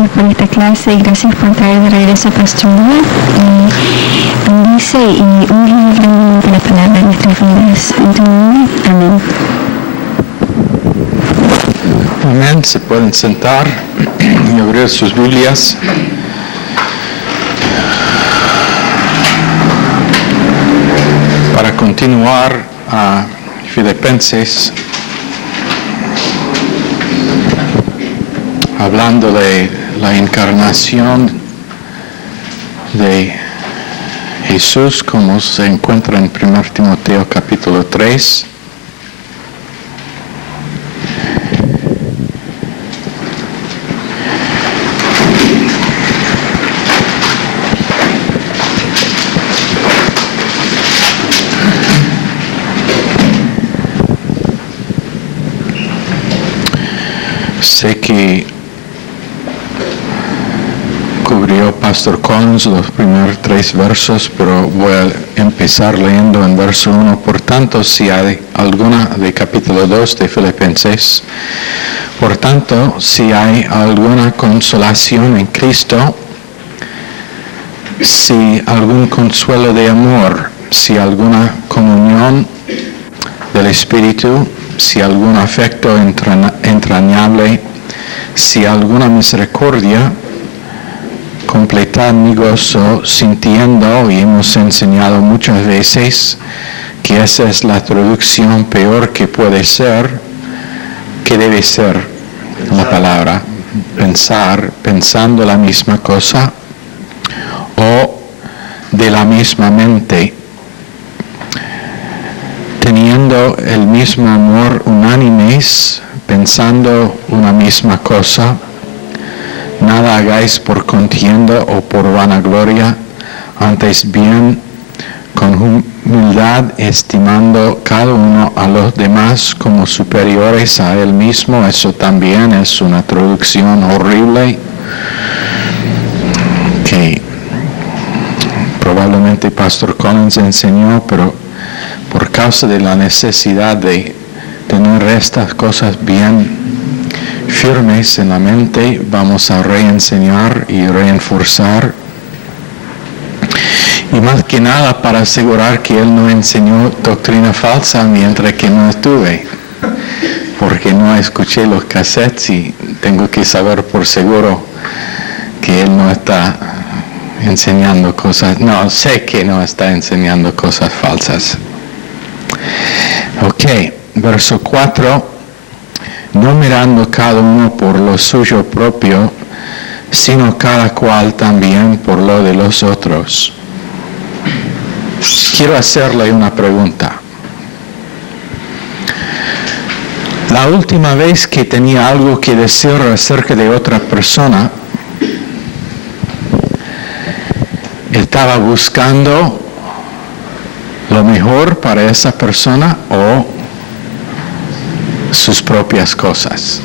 gracias por esta clase y gracias por traer de regreso a Pastor Noah. Y bendice y une grandemente la palabra en nuestras vidas. En tu nombre, amén. Amén. Se pueden sentar y abrir sus Biblias. Para continuar a Filipenses, hablando de la encarnación de Jesús, como se encuentra en 1 Timoteo capítulo 3. Sé que cubrió Pastor Collins los primeros 3 versos, pero voy a empezar leyendo en verso 1. Por tanto, si hay alguna, de capítulo 2 de Filipenses, por tanto, si hay alguna consolación en Cristo, si algún consuelo de amor, si alguna comunión del Espíritu, si algún afecto entrañable, si alguna misericordia, completad mi gozo sintiendo, y hemos enseñado muchas veces que esa es la traducción peor que puede ser, que debe ser la palabra, pensando la misma cosa, o de la misma mente, teniendo el mismo amor unánimes, pensando una misma cosa. Nada hagáis por contienda o por vanagloria, antes bien con humildad, estimando cada uno a los demás como superiores a él mismo. Eso también es una traducción horrible que probablemente Pastor Collins enseñó, pero por causa de la necesidad de tener estas cosas bien firmes en la mente, vamos a reenseñar y reenforzar. Y más que nada para asegurar que él no enseñó doctrina falsa mientras que no estuve. Porque no escuché los cassettes y tengo que saber por seguro que él no está enseñando cosas. No, sé que no está enseñando cosas falsas. Ok, verso 4. No mirando cada uno por lo suyo propio, sino cada cual también por lo de los otros. Quiero hacerle una pregunta. La última vez que tenía algo que decir acerca de otra persona, ¿estaba buscando lo mejor para esa persona o sus propias cosas?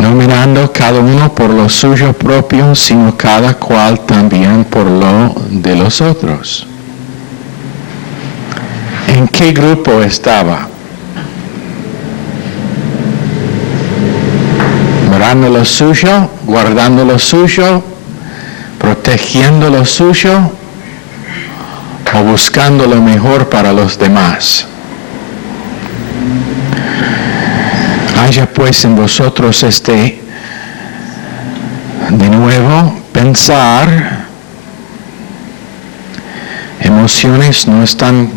No mirando cada uno por lo suyo propio, sino cada cual también por lo de los otros. ¿En qué grupo estaba? Mirando lo suyo, guardando lo suyo, protegiendo lo suyo, o buscando lo mejor para los demás. Haya pues en vosotros de nuevo, pensar. Emociones no están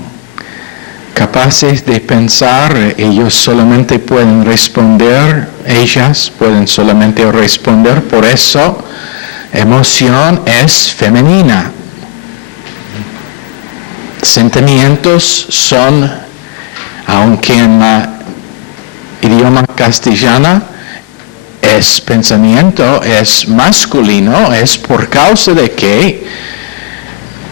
capaces de pensar, ellos solamente pueden responder, ellas pueden solamente responder, por eso emoción es femenina. Sentimientos son, aunque en la idioma castellana es pensamiento, es masculino, es por causa de que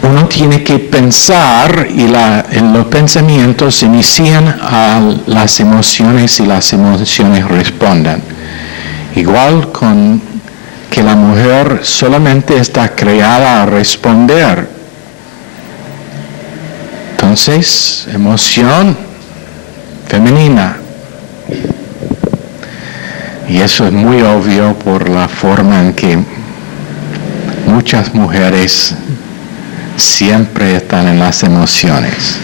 uno tiene que pensar y en los pensamientos inician a las emociones y las emociones responden. Igual con que la mujer solamente está creada a responder. Entonces, emoción femenina. Y eso es muy obvio por la forma en que muchas mujeres siempre están en las emociones.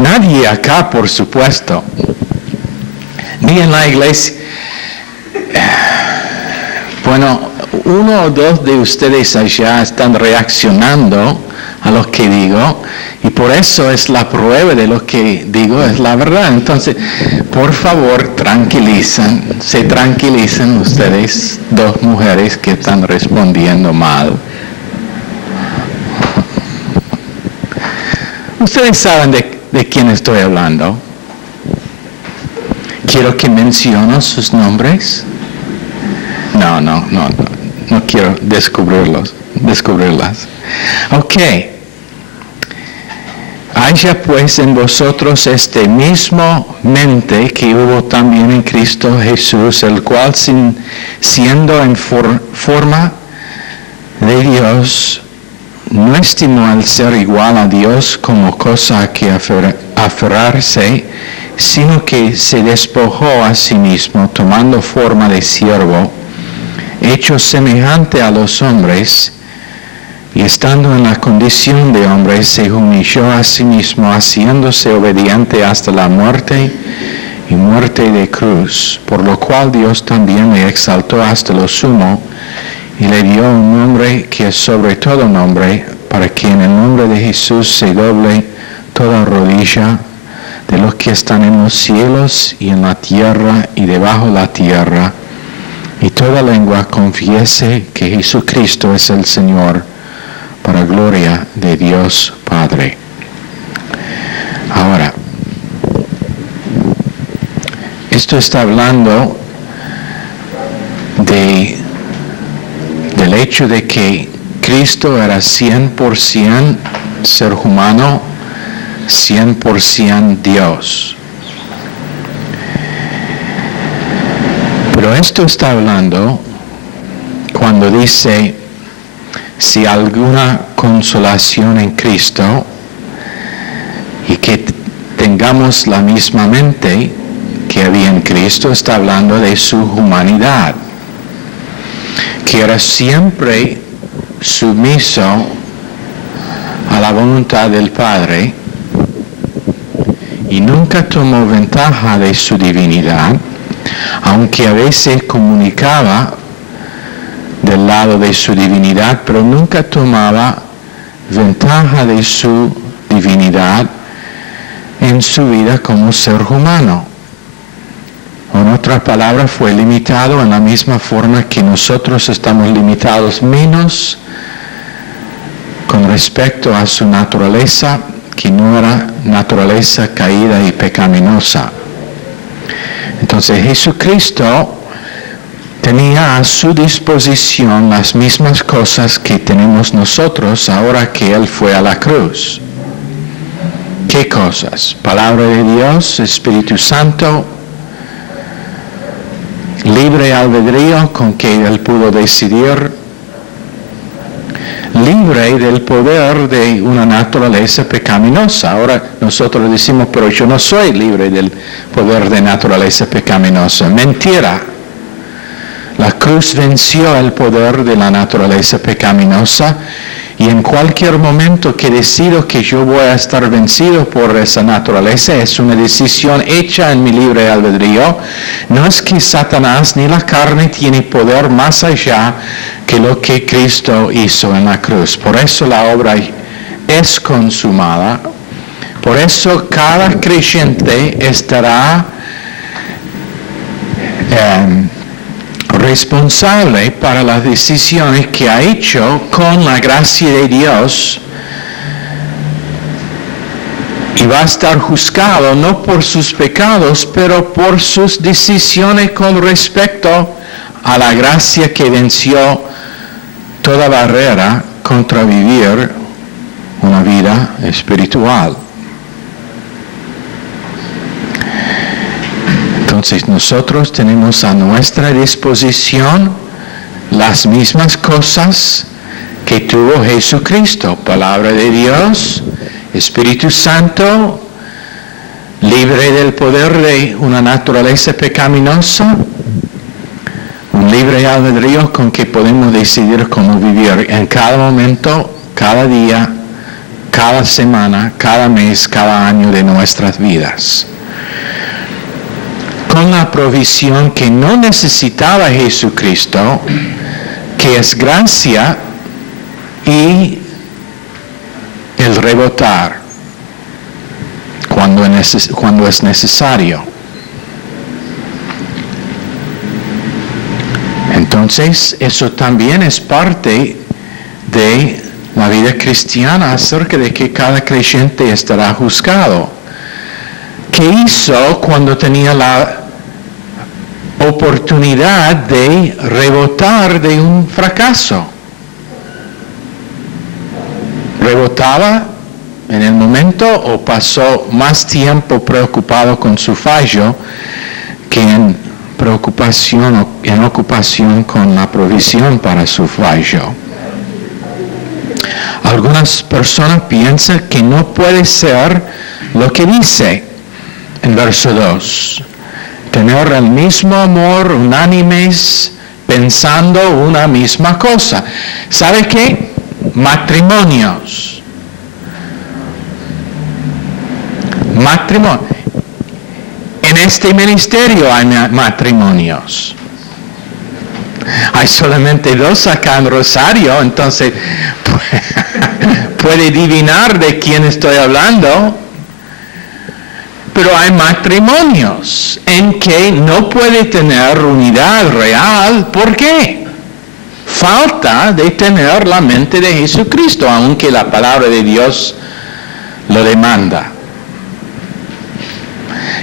Nadie acá, por supuesto, ni en la iglesia. Bueno, uno o dos de ustedes allá están reaccionando a lo que digo, y por eso es la prueba de lo que digo, es la verdad. Entonces, por favor, se tranquilizan ustedes, dos mujeres que están respondiendo mal. Ustedes saben de quién estoy hablando. ¿Quiero que menciono sus nombres? No quiero descubrirlas. Ok. Haya pues en vosotros este mismo mente que hubo también en Cristo Jesús, el cual siendo en forma de Dios, no estimó al ser igual a Dios como cosa a que aferrarse, sino que se despojó a sí mismo, tomando forma de siervo, hecho semejante a los hombres, y estando en la condición de hombre, se humilló a sí mismo, haciéndose obediente hasta la muerte y muerte de cruz, por lo cual Dios también le exaltó hasta lo sumo, y le dio un nombre que es sobre todo nombre, para que en el nombre de Jesús se doble toda rodilla de los que están en los cielos y en la tierra y debajo de la tierra, y toda lengua confiese que Jesucristo es el Señor, para gloria de Dios Padre. Ahora, esto está hablando del hecho de que Cristo era 100% ser humano, 100% Dios. Pero esto está hablando cuando dice, si alguna consolación en Cristo, y que tengamos la misma mente que había en Cristo, está hablando de su humanidad, que era siempre sumiso a la voluntad del Padre y nunca tomó ventaja de su divinidad, aunque a veces comunicaba del lado de su divinidad, pero nunca tomaba ventaja de su divinidad en su vida como ser humano. En otras palabras, fue limitado en la misma forma que nosotros estamos limitados, menos con respecto a su naturaleza, que no era naturaleza caída y pecaminosa. Entonces Jesucristo tenía a su disposición las mismas cosas que tenemos nosotros ahora que Él fue a la cruz. ¿Qué cosas? Palabra de Dios, Espíritu Santo, libre albedrío con que Él pudo decidir, libre del poder de una naturaleza pecaminosa. Ahora nosotros decimos, pero yo no soy libre del poder de naturaleza pecaminosa. Mentira. La cruz venció el poder de la naturaleza pecaminosa, y en cualquier momento que decido que yo voy a estar vencido por esa naturaleza, es una decisión hecha en mi libre albedrío. No es que Satanás ni la carne tiene poder más allá que lo que Cristo hizo en la cruz. Por eso la obra es consumada. Por eso cada creyente estará responsable para las decisiones que ha hecho con la gracia de Dios, y va a estar juzgado no por sus pecados, pero por sus decisiones con respecto a la gracia que venció toda barrera contra vivir una vida espiritual. Entonces nosotros tenemos a nuestra disposición las mismas cosas que tuvo Jesucristo: palabra de Dios, Espíritu Santo, libre del poder de una naturaleza pecaminosa, un libre albedrío con que podemos decidir cómo vivir en cada momento, cada día, cada semana, cada mes, cada año de nuestras vidas. Con la provisión que no necesitaba Jesucristo, que es gracia y el rebotar cuando es necesario. Entonces, eso también es parte de la vida cristiana acerca de que cada creyente estará juzgado. ¿Qué hizo cuando tenía la oportunidad de rebotar de un fracaso? ¿Rebotaba en el momento o pasó más tiempo preocupado con su fallo que en preocupación o en ocupación con la provisión para su fallo? Algunas personas piensan que no puede ser lo que dice en verso 2. Tener el mismo amor, unánimes, pensando una misma cosa. ¿Sabe qué? Matrimonios. En este ministerio hay matrimonios. Hay solamente 2 acá en Rosario, entonces puede adivinar de quién estoy hablando. Pero hay matrimonios en que no puede tener unidad real. ¿Por qué? Falta de tener la mente de Jesucristo, aunque la palabra de Dios lo demanda.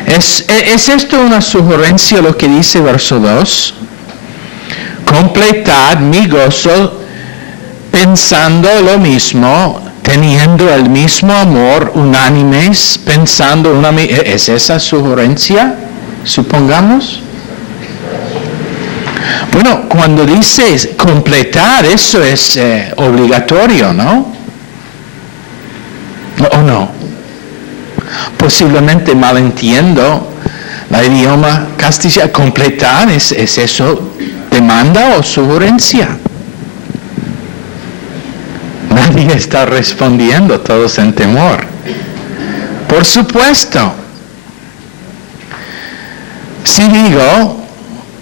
¿Es esto una sugerencia lo que dice verso 2? Completad mi gozo pensando lo mismo, teniendo el mismo amor, unánimes, pensando una misma. ¿Es esa sugerencia? Supongamos. Bueno, cuando dice completar, eso es obligatorio, ¿no? ¿O no? Posiblemente malentiendo el idioma castellano. Completar, ¿es eso demanda o sugerencia? Nadie está respondiendo, todos en temor. Por supuesto. Si digo,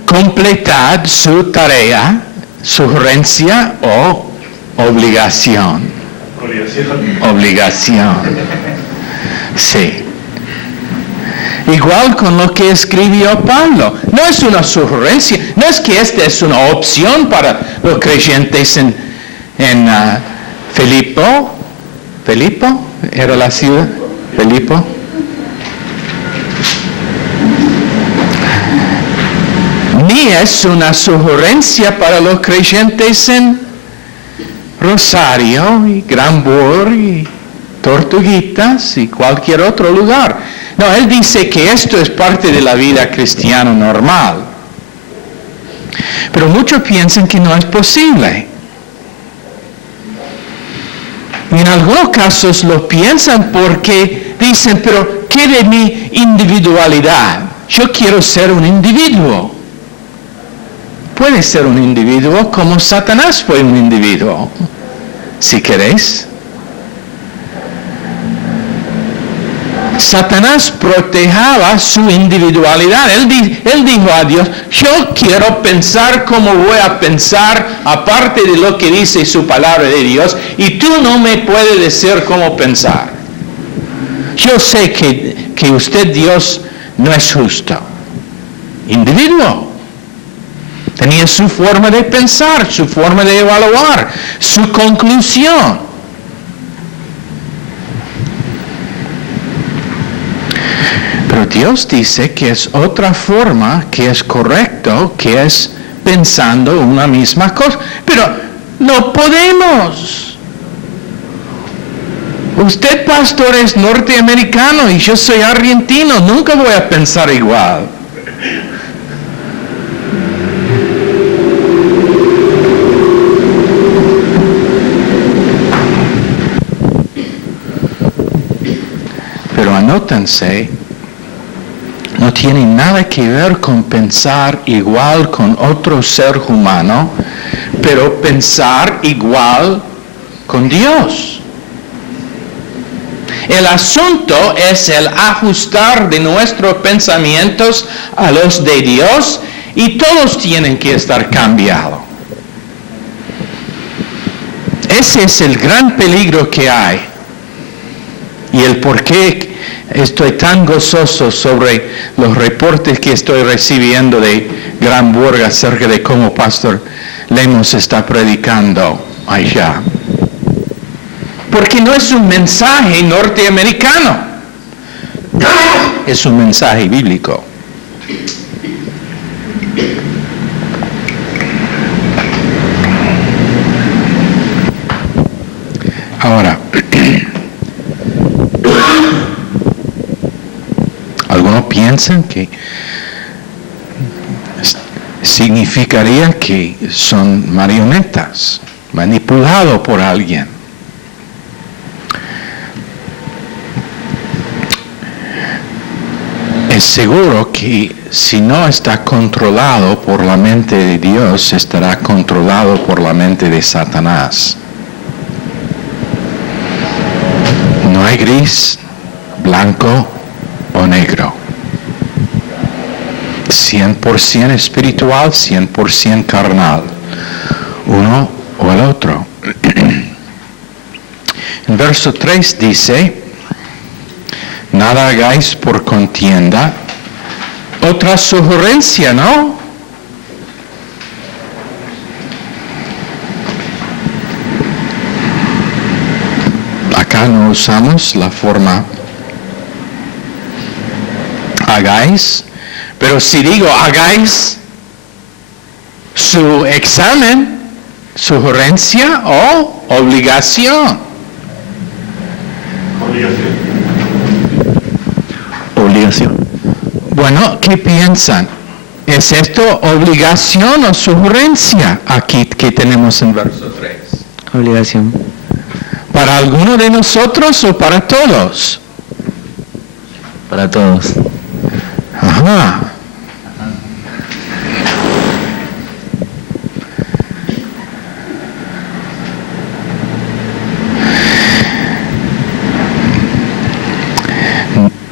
completad su tarea, sugerencia o obligación. Obligación. Sí. Igual con lo que escribió Pablo. No es una sugerencia, no es que esta es una opción para los creyentes en Filipo. ¿Filipo? ¿Era la ciudad? ¿Filipo? Ni es una sugerencia para los creyentes en Rosario y Granburg y Tortuguitas y cualquier otro lugar. No, él dice que esto es parte de la vida cristiana normal. Pero muchos piensan que no es posible. Y en algunos casos lo piensan porque dicen, pero ¿qué de mi individualidad? Yo quiero ser un individuo. Puede ser un individuo como Satanás fue un individuo, si queréis. Satanás protegía su individualidad. Él dijo a Dios, yo quiero pensar como voy a pensar, aparte de lo que dice su palabra de Dios, y tú no me puedes decir cómo pensar. Yo sé que usted, Dios, no es justo. Individuo. Tenía su forma de pensar, su forma de evaluar, su conclusión. Pero Dios dice que es otra forma, que es correcto, que es pensando una misma cosa. Pero no podemos. Usted, pastor, es norteamericano y yo soy argentino. Nunca voy a pensar igual. Pero anótense no tiene nada que ver con pensar igual con otro ser humano, pero pensar igual con Dios. El asunto es el ajustar de nuestros pensamientos a los de Dios, y todos tienen que estar cambiados. Ese es el gran peligro que hay, y el por qué estoy tan gozoso sobre los reportes que estoy recibiendo de Granburg acerca de cómo Pastor Lemos está predicando allá. Porque no es un mensaje norteamericano, es un mensaje bíblico. Ahora, algunos piensan que significaría que son marionetas, manipulados por alguien. Es seguro que si no está controlado por la mente de Dios, estará controlado por la mente de Satanás. No hay gris, blanco o negro. 100% espiritual, 100% carnal. Uno o el otro. El verso 3 dice: nada hagáis por contienda. Otra sugerencia, ¿no? Acá no usamos la forma hagáis, pero si digo hagáis su examen, sugerencia o obligación. Obligación. Bueno, ¿qué piensan? ¿Es esto obligación o sugerencia aquí que tenemos en verso 3? Obligación. ¿Para alguno de nosotros o para todos? Para todos. Ajá.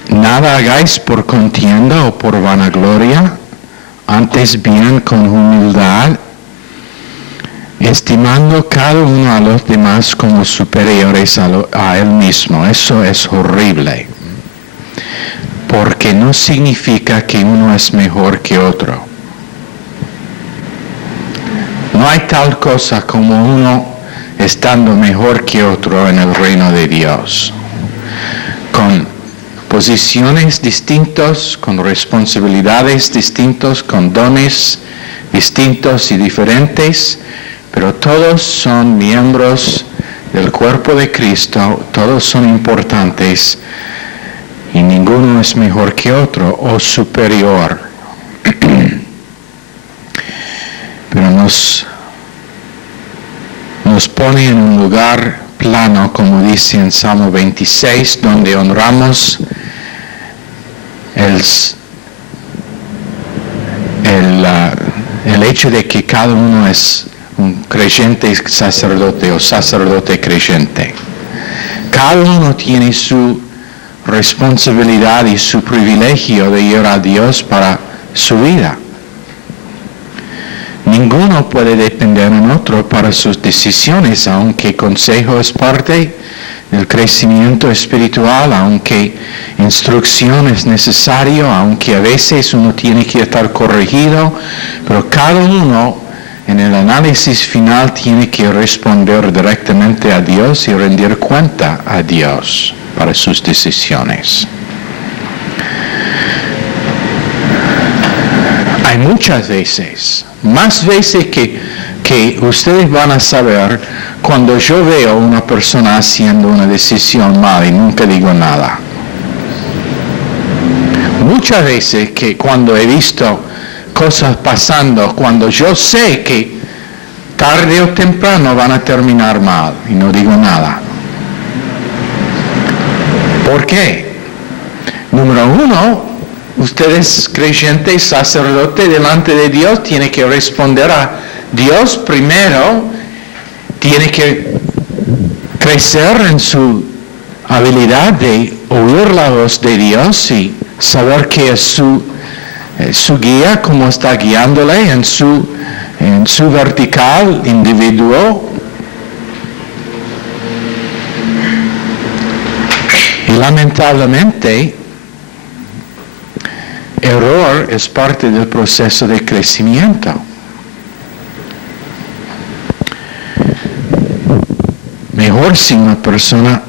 Nada hagáis por contienda o por vanagloria, antes bien con humildad, estimando cada uno a los demás como superiores a él mismo. Eso es horrible, porque no significa que uno es mejor que otro. No hay tal cosa como uno estando mejor que otro en el reino de Dios. Con posiciones distintas, con responsabilidades distintas, con dones distintos y diferentes, pero todos son miembros del cuerpo de Cristo, todos son importantes y ninguno es mejor que otro o superior. Pero nos pone en un lugar plano, como dice en Salmo 26, donde honramos el hecho de que cada uno es un creyente sacerdote o sacerdote creyente. Cada uno tiene su responsabilidad y su privilegio de ir a Dios para su vida. Ninguno puede depender en otro para sus decisiones, aunque consejo es parte del crecimiento espiritual, aunque instrucción es necesario, aunque a veces uno tiene que estar corregido, pero cada uno en el análisis final tiene que responder directamente a Dios y rendir cuenta a Dios para sus decisiones. Hay muchas veces, más veces que ustedes van a saber cuando yo veo a una persona haciendo una decisión mala y nunca digo nada. Muchas veces que cuando he visto cosas pasando, cuando yo sé que tarde o temprano van a terminar mal y no digo nada. ¿Por qué? Número uno, ustedes creyentes, sacerdotes delante de Dios, tienen que responder a Dios primero, tiene que crecer en su habilidad de oír la voz de Dios y saber que es su guía, cómo está guiándole en su vertical individual. Y lamentablemente, error es parte del proceso de crecimiento. Mejor si una persona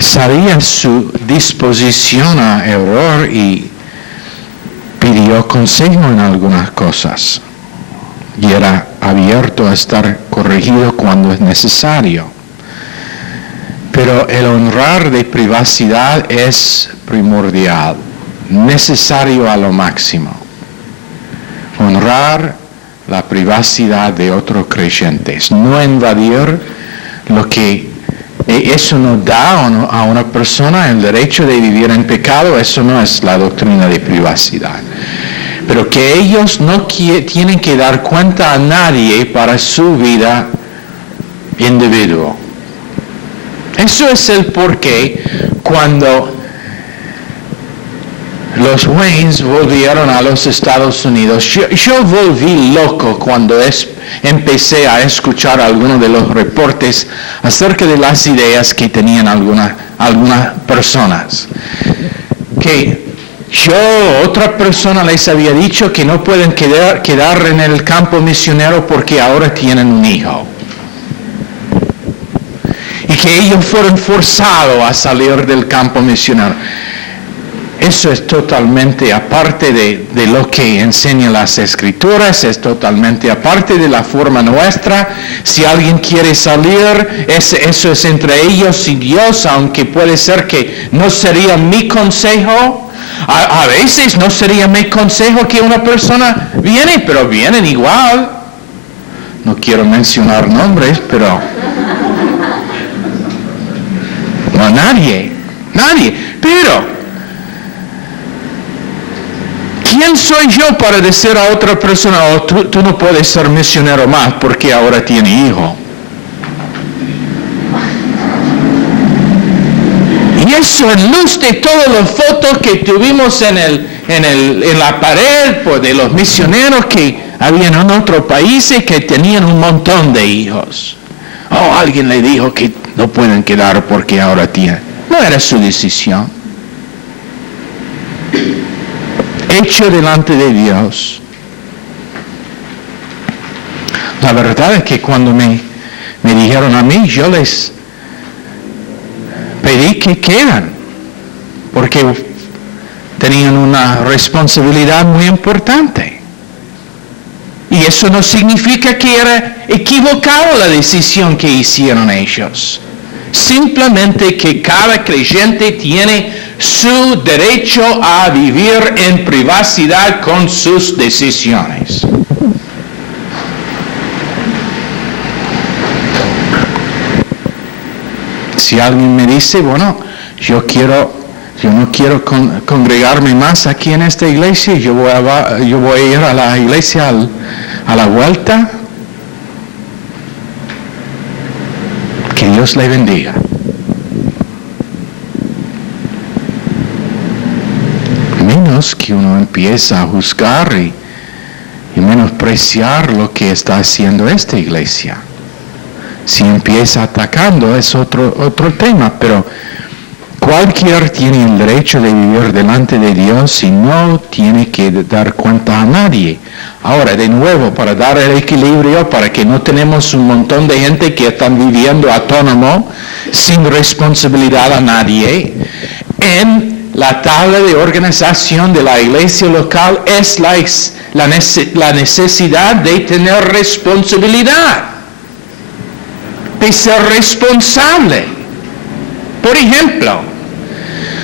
sabía su disposición a error y pidió consejo en algunas cosas y era abierto a estar corregido cuando es necesario. Pero el honrar de privacidad es primordial, necesario a lo máximo. Honrar la privacidad de otros creyentes, no invadir lo que eso no da a una persona el derecho de vivir en pecado. Eso no es la doctrina de privacidad. Pero que ellos no tienen que dar cuenta a nadie para su vida individual. Eso es el porqué cuando los Waynes volvieron a los Estados Unidos. Yo volví loco cuando empecé a escuchar algunos de los reportes acerca de las ideas que tenían algunas personas. Que otra persona les había dicho que no pueden quedar en el campo misionero porque ahora tienen un hijo. Y que ellos fueron forzados a salir del campo misionero. Eso es totalmente aparte de lo que enseñan las Escrituras, es totalmente aparte de la forma nuestra. Si alguien quiere salir, eso es entre ellos y Dios, aunque puede ser que no sería mi consejo. A veces no sería mi consejo que una persona viene, pero vienen igual. No quiero mencionar nombres, pero no, nadie. Pero ¿quién soy yo para decir a otra persona, tú no puedes ser misionero más porque ahora tiene hijo? Y eso en luz de todas las fotos que tuvimos en la pared de los misioneros que habían en otros países que tenían un montón de hijos. Alguien le dijo que no pueden quedar porque ahora tienen. No era su decisión. Hecho delante de Dios. La verdad es que cuando me dijeron a mí, yo les pedí que quedan, porque tenían una responsabilidad muy importante. Y eso no significa que era equivocada la decisión que hicieron ellos. Simplemente que cada creyente tiene su derecho a vivir en privacidad con sus decisiones. Si alguien me dice, bueno, yo no quiero congregarme más aquí en esta iglesia, yo voy a ir a la iglesia a la vuelta, que Dios le bendiga. Menos que uno empieza a juzgar y menospreciar lo que está haciendo esta iglesia. Si empieza atacando es otro tema, pero cualquiera tiene el derecho de vivir delante de Dios y no tiene que dar cuenta a nadie. Ahora, de nuevo, para dar el equilibrio, para que no tenemos un montón de gente que están viviendo autónomo, sin responsabilidad a nadie, en la tabla de organización de la iglesia local es la necesidad de tener responsabilidad, de ser responsable. Por ejemplo,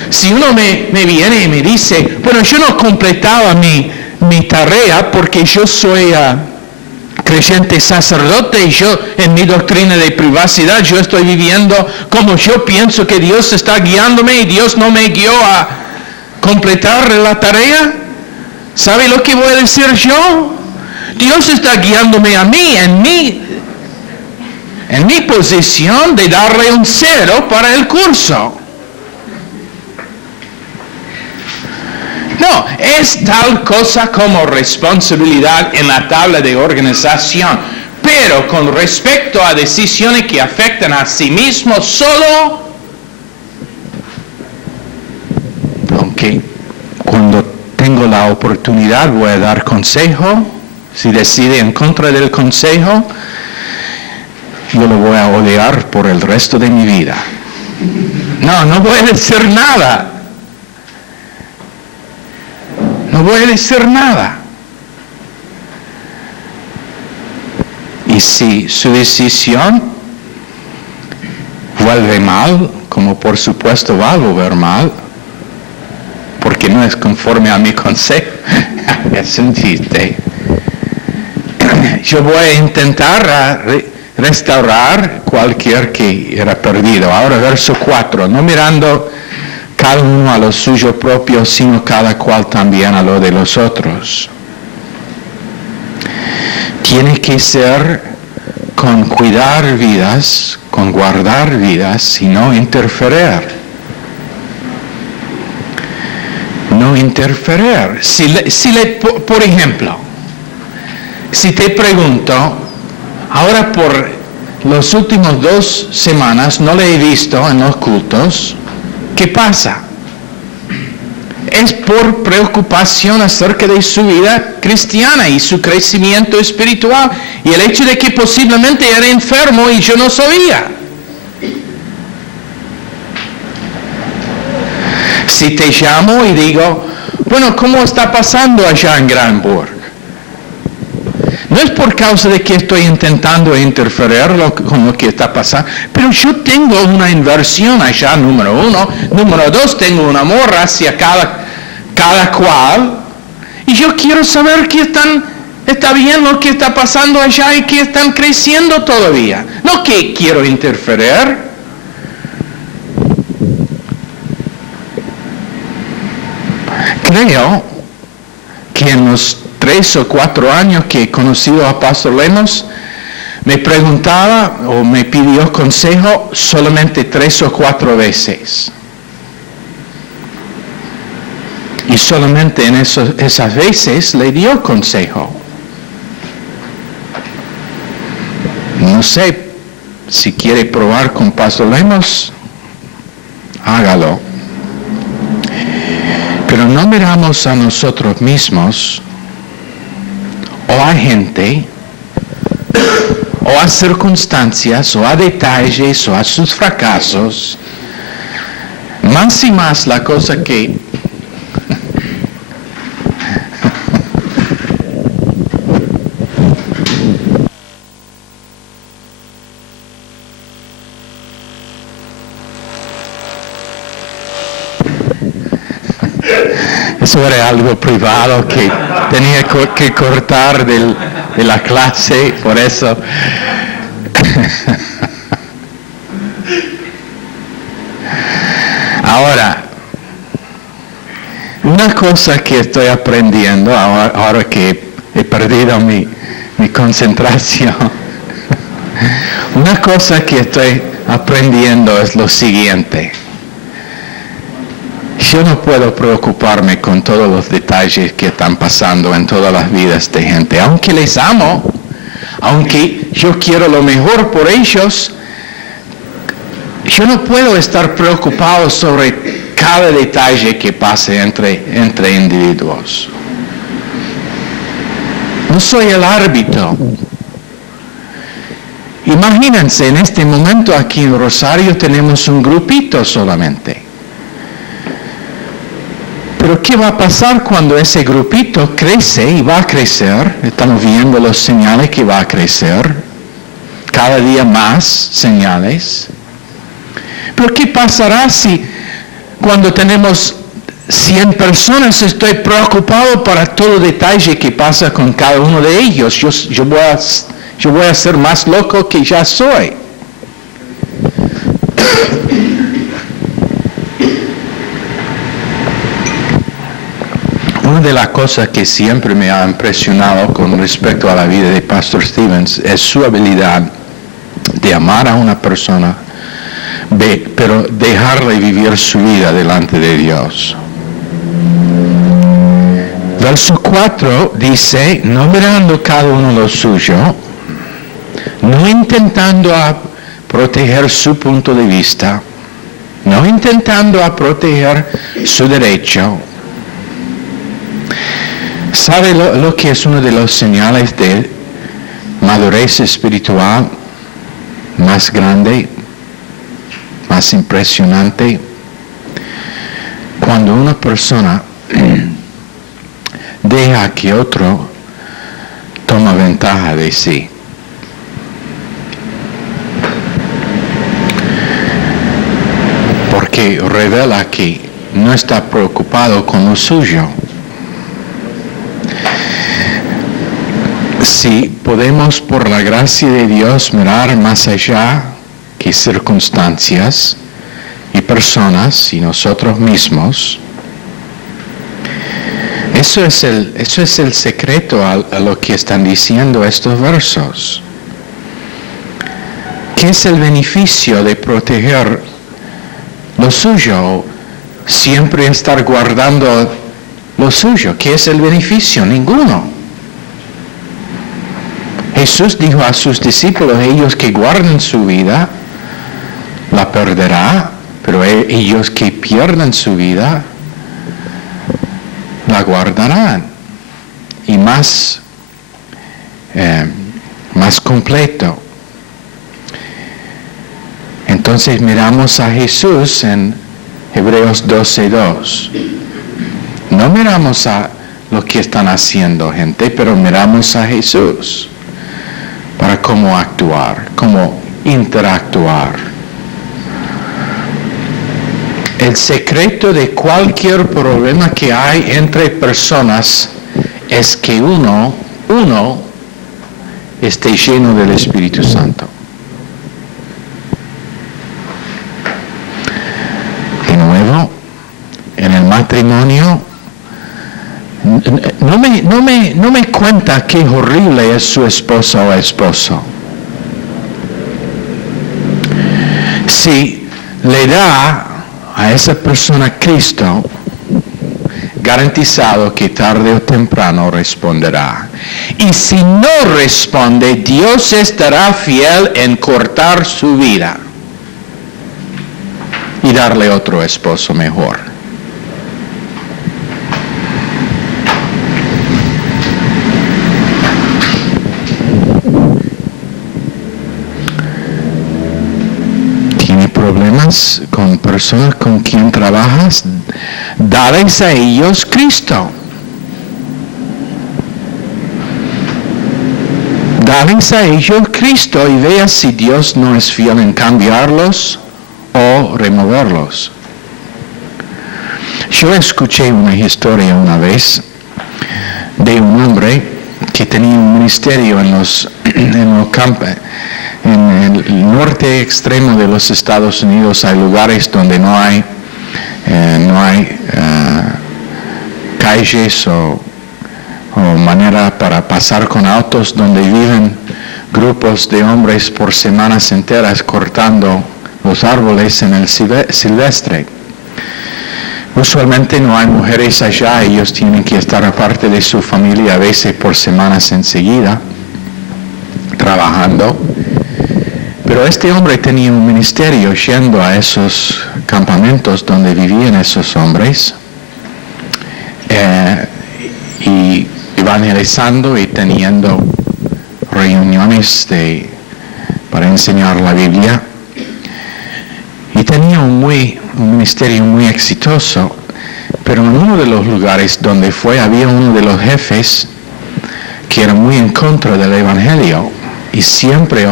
si uno me viene y me dice, bueno, yo no completaba mi tarea porque yo soy creyente sacerdote y yo en mi doctrina de privacidad yo estoy viviendo como yo pienso que Dios está guiándome y Dios no me guió completar la tarea? ¿Sabe lo que voy a decir yo? Dios está guiándome a mí en mi posición de darle un 0 para el curso. No, es tal cosa como responsabilidad en la tabla de organización, pero con respecto a decisiones que afectan a sí mismo solo, aunque cuando tengo la oportunidad voy a dar consejo, si decide en contra del consejo, yo lo voy a odiar por el resto de mi vida. No voy a decir nada. No voy a decir nada. Y si su decisión vuelve mal, como por supuesto va a volver mal, porque no es conforme a mi consejo, es un chiste. Yo voy a intentar restaurar cualquier que era perdido. Ahora verso 4, no mirando cada uno a lo suyo propio, sino cada cual también a lo de los otros. Tiene que ser con cuidar vidas, con guardar vidas y no interferir. No interferir. Por ejemplo, si te pregunto, ahora por las últimas 2 semanas no le he visto en los cultos, ¿qué pasa? Es por preocupación acerca de su vida cristiana y su crecimiento espiritual y el hecho de que posiblemente era enfermo y yo no sabía. Si te llamo y digo, bueno, ¿cómo está pasando allá en Granburg? No es por causa de que estoy intentando interferir con lo que está pasando, pero yo tengo una inversión allá, número 1. Número 2, tengo un amor hacia cada cual. Y yo quiero saber que está bien lo que está pasando allá y que están creciendo todavía. No que quiero interferir. Creo que en los 3 o 4 años que he conocido a Pastor Lemos, me preguntaba o me pidió consejo solamente 3 o 4 veces. Y solamente en esas veces le dio consejo. No sé si quiere probar con Pastor Lemos, hágalo. Pero no miramos a nosotros mismos o a gente, o a circunstancias, o a detalles, o a sus fracasos. Más y más la cosa que eso era algo privado que tenía que cortar de la clase, por eso. Ahora, una cosa que estoy aprendiendo, ahora que he perdido mi concentración, una cosa que estoy aprendiendo es lo siguiente. Yo no puedo preocuparme con todos los detalles que están pasando en todas las vidas de gente. Aunque les amo, aunque yo quiero lo mejor por ellos, yo no puedo estar preocupado sobre cada detalle que pase entre individuos. No soy el árbitro. Imagínense, en este momento aquí en Rosario tenemos un grupito solamente. Pero ¿qué va a pasar cuando ese grupito crece y va a crecer? Estamos viendo los señales que va a crecer. Cada día más señales. Pero ¿qué pasará si cuando tenemos 100 personas estoy preocupado para todo detalle que pasa con cada uno de ellos? Yo voy a ser más loco que ya soy. Una de las cosas que siempre me ha impresionado con respecto a la vida de Pastor Stevens es su habilidad de amar a una persona, pero dejarle vivir su vida delante de Dios. Verso 4 dice, no mirando cada uno lo suyo, no intentando proteger su punto de vista, no intentando proteger su derecho. ¿Sabe lo que es uno de los señales de madurez espiritual más grande, más impresionante? Cuando una persona deja que otro toma ventaja de sí. Porque revela que no está preocupado con lo suyo. Si podemos, por la gracia de Dios, mirar más allá que circunstancias y personas y nosotros mismos, eso es el secreto a lo que están diciendo estos versos. ¿Qué es el beneficio de proteger lo suyo? Siempre estar guardando lo suyo. ¿Qué es el beneficio? Ninguno. Jesús dijo a sus discípulos, ellos que guarden su vida, la perderá, pero ellos que pierden su vida, la guardarán. Y más completo. Entonces miramos a Jesús en Hebreos 12:2. No miramos a lo que están haciendo gente, pero miramos a Jesús para cómo actuar, cómo interactuar. El secreto de cualquier problema que hay entre personas es que uno esté lleno del Espíritu Santo. De nuevo, en el matrimonio, no me cuenta qué horrible es su esposa o esposo. Si le da a esa persona Cristo, garantizado que tarde o temprano responderá. Y si no responde, Dios estará fiel en cortar su vida y darle otro esposo mejor. Problemas con personas con quien trabajas, dales a ellos Cristo. Dales a ellos Cristo y veas si Dios no es fiel en cambiarlos o removerlos. Yo escuché una historia una vez de un hombre que tenía un ministerio en los campos. En el norte extremo de los Estados Unidos hay lugares donde no hay calles o manera para pasar con autos, donde viven grupos de hombres por semanas enteras cortando los árboles en el silvestre. Usualmente no hay mujeres allá, ellos tienen que estar aparte de su familia a veces por semanas enseguida, trabajando. Pero este hombre tenía un ministerio yendo a esos campamentos donde vivían esos hombres y evangelizando y teniendo reuniones para enseñar la Biblia. Y tenía un ministerio muy exitoso, pero en uno de los lugares donde fue había uno de los jefes que era muy en contra del Evangelio y siempre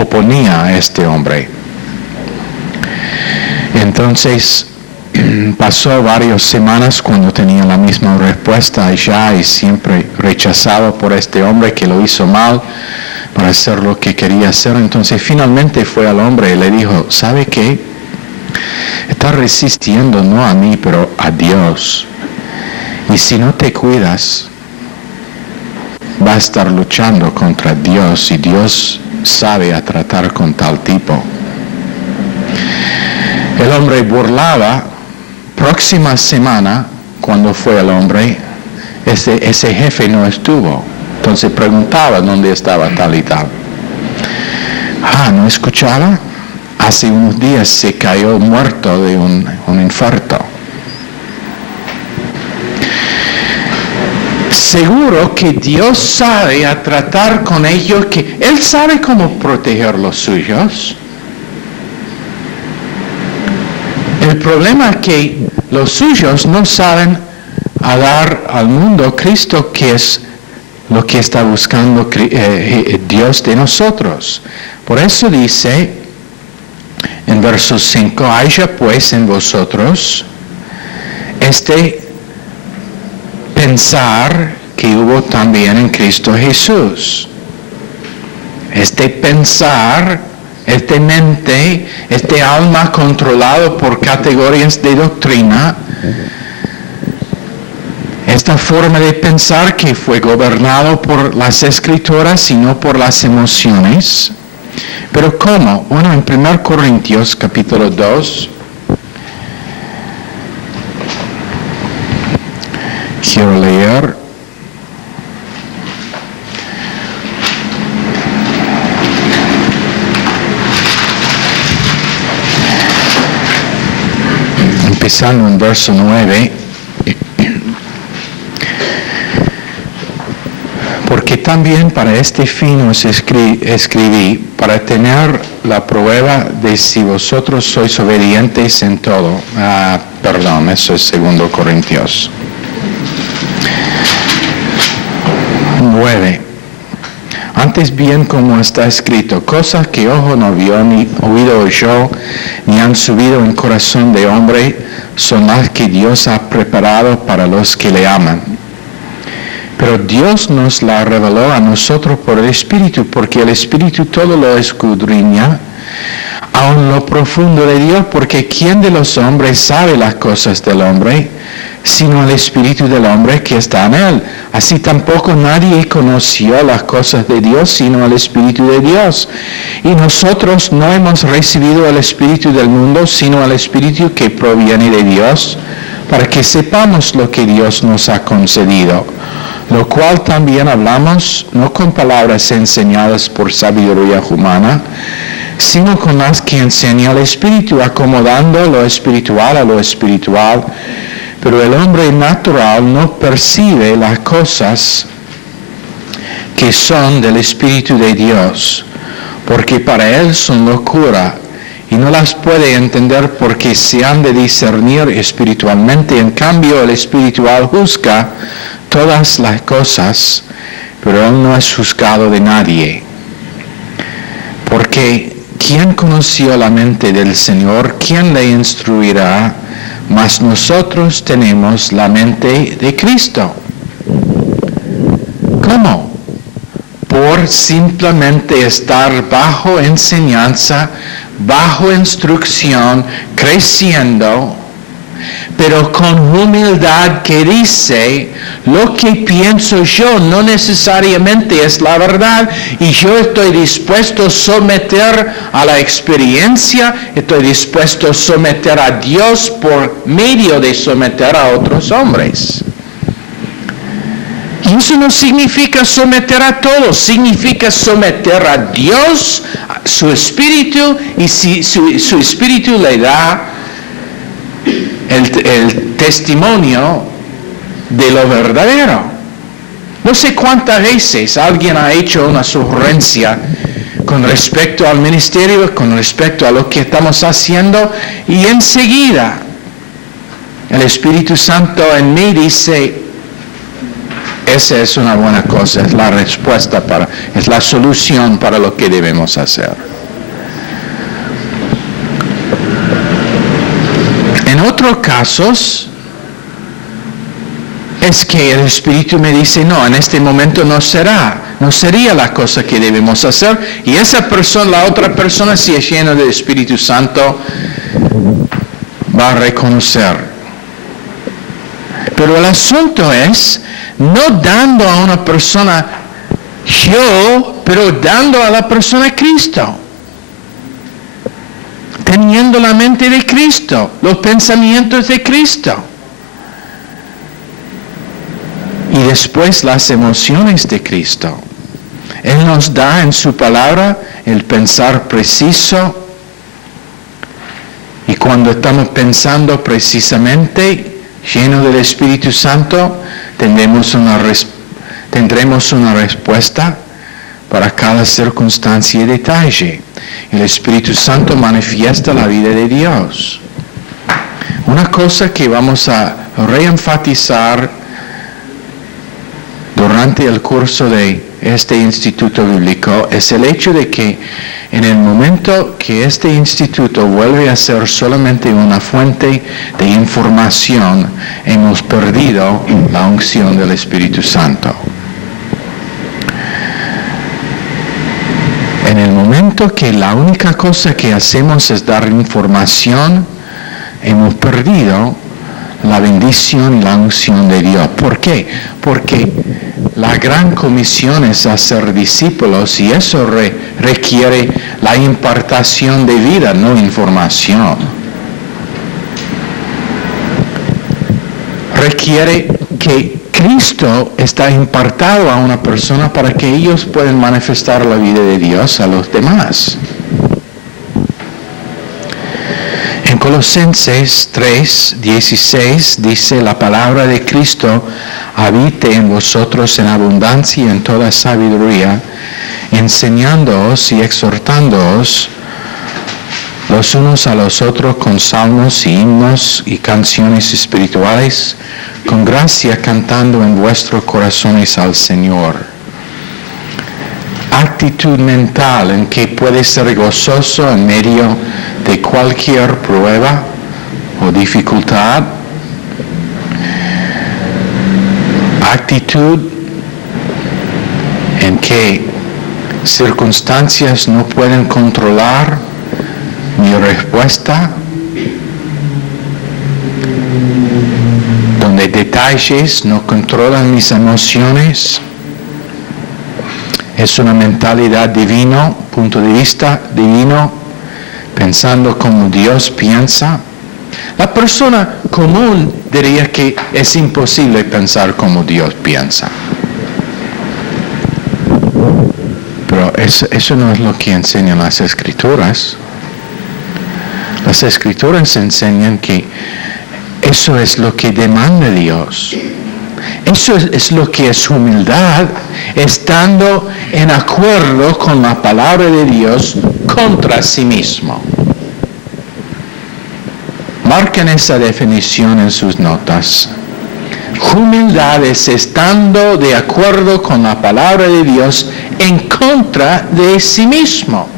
oponía a este hombre. Entonces pasó varias semanas cuando tenía la misma respuesta allá y siempre rechazado por este hombre que lo hizo mal para hacer lo que quería hacer. Entonces finalmente fue al hombre y le dijo, ¿sabe qué? Está resistiendo no a mí pero a Dios. Y si no te cuidas, va a estar luchando contra Dios, y Dios sabe a tratar con tal tipo. El hombre burlaba. Próxima semana, cuando fue el hombre, ese jefe no estuvo. Entonces preguntaba dónde estaba tal y tal. ¿No escuchaba? Hace unos días se cayó muerto de un infarto. Seguro que Dios sabe a tratar con ellos, que Él sabe cómo proteger los suyos. El problema es que los suyos no saben a dar al mundo Cristo, que es lo que está buscando Dios de nosotros. Por eso dice en verso 5, haya pues en vosotros este pensar que hubo también en Cristo Jesús. Este pensar, esta mente, este alma controlado por categorías de doctrina, esta forma de pensar que fue gobernado por las Escrituras y no por las emociones. Pero ¿cómo? Bueno, en 1 Corintios capítulo 2, quiero leer empezando en verso 9. Porque también para este fin os escribí, para tener la prueba de si vosotros sois obedientes en todo. Perdón, eso es 2 Corintios 9. Antes bien, como está escrito, cosas que ojo no vio, ni oído oyó, ni han subido en corazón de hombre, son las que Dios ha preparado para los que le aman. Pero Dios nos la reveló a nosotros por el Espíritu, porque el Espíritu todo lo escudriña, aun lo profundo de Dios, porque ¿quién de los hombres sabe las cosas del hombre, sino el Espíritu del hombre que está en él? Así tampoco nadie conoció las cosas de Dios, sino el Espíritu de Dios. Y nosotros no hemos recibido el Espíritu del mundo, sino el Espíritu que proviene de Dios, para que sepamos lo que Dios nos ha concedido. Lo cual también hablamos, no con palabras enseñadas por sabiduría humana, sino con las que enseña el Espíritu, acomodando lo espiritual a lo espiritual. Pero el hombre natural no percibe las cosas que son del Espíritu de Dios, porque para él son locura, y no las puede entender porque se han de discernir espiritualmente. En cambio, el espiritual juzga todas las cosas, pero él no es juzgado de nadie. Porque ¿quién conoció la mente del Señor? ¿Quién le instruirá? Mas nosotros tenemos la mente de Cristo. ¿Cómo? Por simplemente estar bajo enseñanza, bajo instrucción, creciendo, pero con humildad, que dice, lo que pienso yo no necesariamente es la verdad, y yo estoy dispuesto a someter a la experiencia, estoy dispuesto a someter a Dios por medio de someter a otros hombres. Y eso no significa someter a todos, significa someter a Dios, a su espíritu, y si su espíritu le da el testimonio de lo verdadero. No sé cuántas veces alguien ha hecho una sugerencia con respecto al ministerio, con respecto a lo que estamos haciendo, y enseguida el Espíritu Santo en mí dice, esa es una buena cosa, es la respuesta, es la solución para lo que debemos hacer. En otros casos, es que el Espíritu me dice, no, en este momento no sería la cosa que debemos hacer, y esa persona, la otra persona, si es llena del Espíritu Santo, va a reconocer. Pero el asunto es no dando a una persona yo, pero dando a la persona Cristo. Teniendo la mente de Cristo, los pensamientos de Cristo. Y después las emociones de Cristo. Él nos da en su palabra el pensar preciso. Y cuando estamos pensando precisamente, lleno del Espíritu Santo, tendremos una respuesta para cada circunstancia y detalle. El Espíritu Santo manifiesta la vida de Dios. Una cosa que vamos a reenfatizar durante el curso de este instituto bíblico es el hecho de que en el momento que este instituto vuelve a ser solamente una fuente de información, hemos perdido la unción del Espíritu Santo. En el momento que la única cosa que hacemos es dar información, hemos perdido la bendición y la unción de Dios. ¿Por qué? Porque la gran comisión es hacer discípulos y eso requiere la impartación de vida, no información. Requiere que Cristo está impartado a una persona para que ellos puedan manifestar la vida de Dios a los demás. En Colosenses 3:16 dice: la palabra de Cristo habite en vosotros en abundancia y en toda sabiduría, enseñándoos y exhortándoos los unos a los otros con salmos y himnos y canciones espirituales, con gracia cantando en vuestros corazones al Señor. Actitud mental en que puede ser gozoso en medio de cualquier prueba o dificultad. Actitud en que circunstancias no pueden controlar mi respuesta, donde detalles no controlan mis emociones. Es una mentalidad divina, punto de vista divino, pensando como Dios piensa. La persona común diría que es imposible pensar como Dios piensa. Pero eso no es lo que enseñan las Escrituras. Las Escrituras enseñan que eso es lo que demanda Dios. Eso es lo que es humildad, estando en acuerdo con la palabra de Dios contra sí mismo. Marquen esa definición en sus notas. Humildad es estando de acuerdo con la palabra de Dios en contra de sí mismo.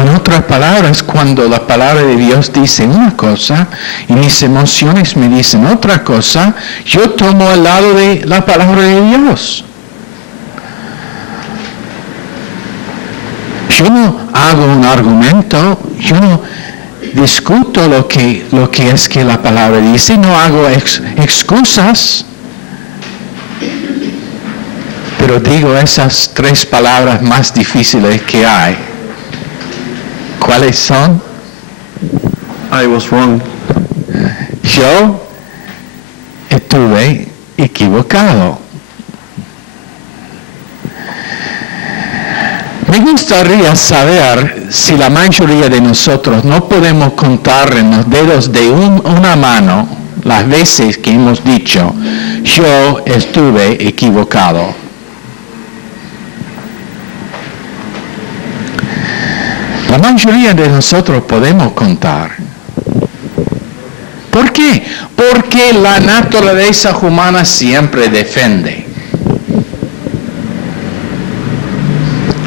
En otras palabras, cuando la palabra de Dios dice una cosa y mis emociones me dicen otra cosa, yo tomo el lado de la palabra de Dios. Yo no hago un argumento, yo no discuto lo que es que la palabra dice, no hago excusas, pero digo esas 3 palabras más difíciles que hay. ¿Cuáles son? I was wrong. Yo estuve equivocado. Me gustaría saber si la mayoría de nosotros no podemos contar en los dedos de una mano las veces que hemos dicho, yo estuve equivocado. La mayoría de nosotros podemos contar. ¿Por qué? Porque la naturaleza humana siempre defiende.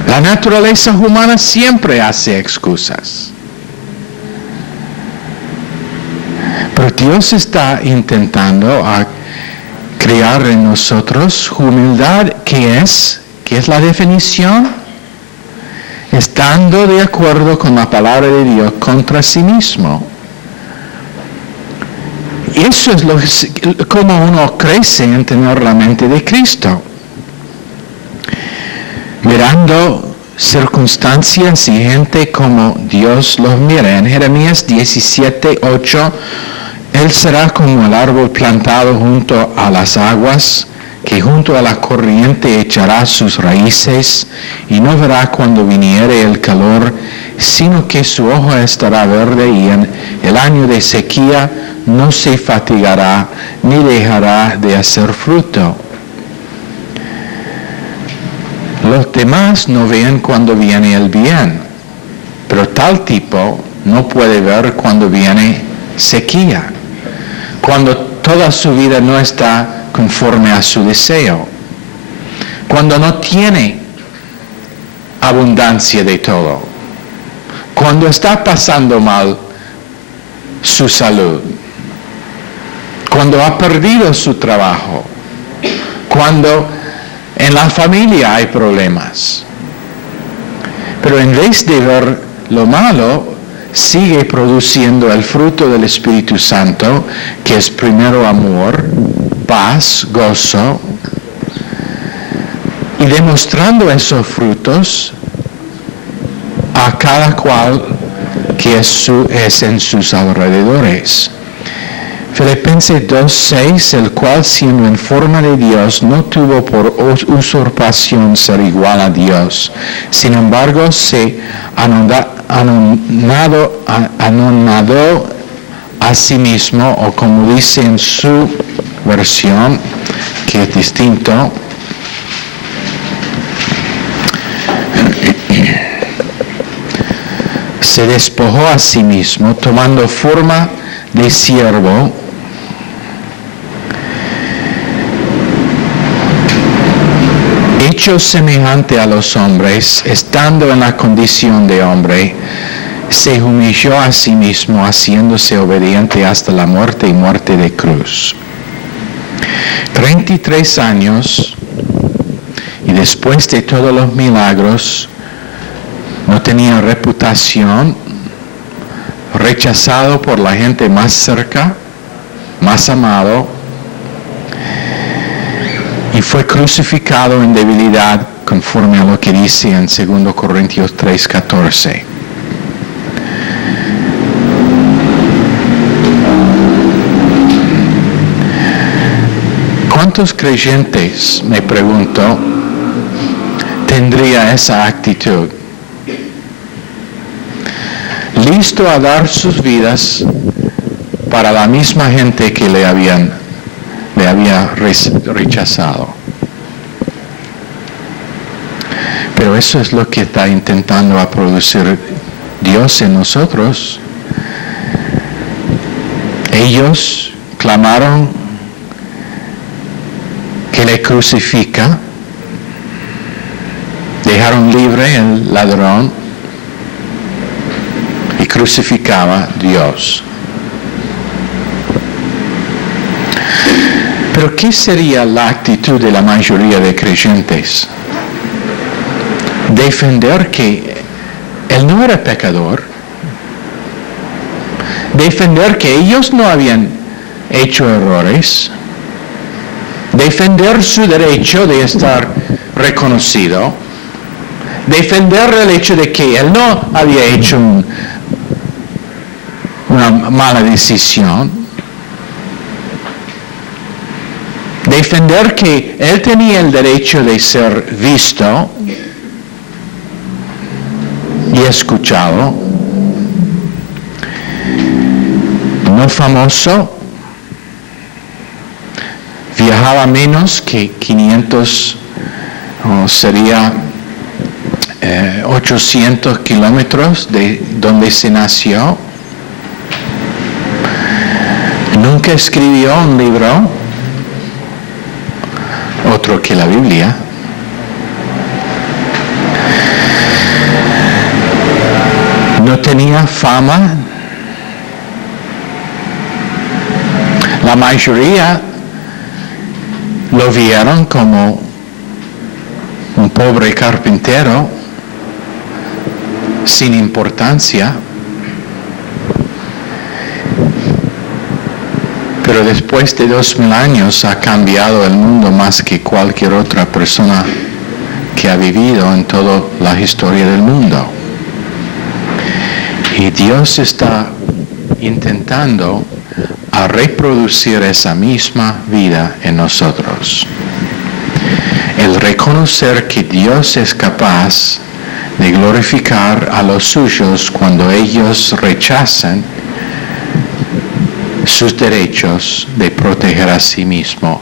La naturaleza humana siempre hace excusas. Pero Dios está intentando crear en nosotros humildad, que es la definición. estando de acuerdo con la palabra de Dios contra sí mismo. Y eso es como uno crece en tener la mente de Cristo. Mirando circunstancias y gente como Dios los mira. En Jeremías 17:8, Él será como el árbol plantado junto a las aguas, que junto a la corriente echará sus raíces y no verá cuando viniere el calor, sino que su hoja estará verde y en el año de sequía no se fatigará ni dejará de hacer fruto. Los demás no ven cuando viene el bien, pero tal tipo no puede ver cuando viene sequía, cuando toda su vida no está conforme a su deseo, cuando no tiene abundancia de todo, cuando está pasando mal su salud, cuando ha perdido su trabajo, cuando en la familia hay problemas. Pero en vez de ver lo malo, sigue produciendo el fruto del Espíritu Santo, que es primero amor, paz, gozo, y demostrando esos frutos a cada cual que es en sus alrededores. Filipenses 2:6, el cual siendo en forma de Dios no tuvo por usurpación ser igual a Dios, sin embargo se anonadó a sí mismo, o como dice en su versión, que es distinto, se despojó a sí mismo, tomando forma de siervo, hecho semejante a los hombres, estando en la condición de hombre, se humilló a sí mismo, haciéndose obediente hasta la muerte y muerte de cruz. 33 años, y después de todos los milagros, no tenía reputación, rechazado por la gente más cerca, más amado, y fue crucificado en debilidad, conforme a lo que dice en 2 Corintios 3:14. ¿Cuántos creyentes, me pregunto, tendría esa actitud? Listo a dar sus vidas para la misma gente que le había rechazado. Pero eso es lo que está intentando a producir Dios en nosotros. Ellos clamaron que le crucifica, dejaron libre el ladrón y crucificaba a Dios. Pero ¿qué sería la actitud de la mayoría de creyentes? Defender que él no era pecador, defender que ellos no habían hecho errores, defender su derecho de estar reconocido, defender el hecho de que él no había hecho una mala decisión, defender que él tenía el derecho de ser visto y escuchado, no famoso, viajaba menos que 500, o sería 800 kilómetros de donde se nació, nunca escribió un libro, otro que la Biblia. No tenía fama. La mayoría lo vieron como un pobre carpintero, sin importancia, pero después de 2000 años ha cambiado el mundo más que cualquier otra persona que ha vivido en toda la historia del mundo. Y Dios está intentando a reproducir esa misma vida en nosotros. El reconocer que Dios es capaz de glorificar a los suyos cuando ellos rechazan sus derechos de proteger a sí mismo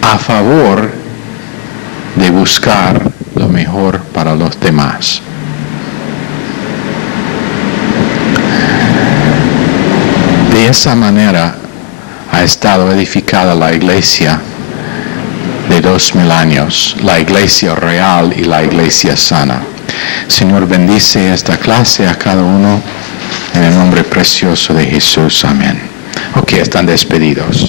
a favor de buscar lo mejor para los demás. De esa manera ha estado edificada la iglesia de 2000 años, la iglesia real y la iglesia sana. Señor, bendice esta clase a cada uno en el nombre precioso de Jesús. Amén. Ok, están despedidos.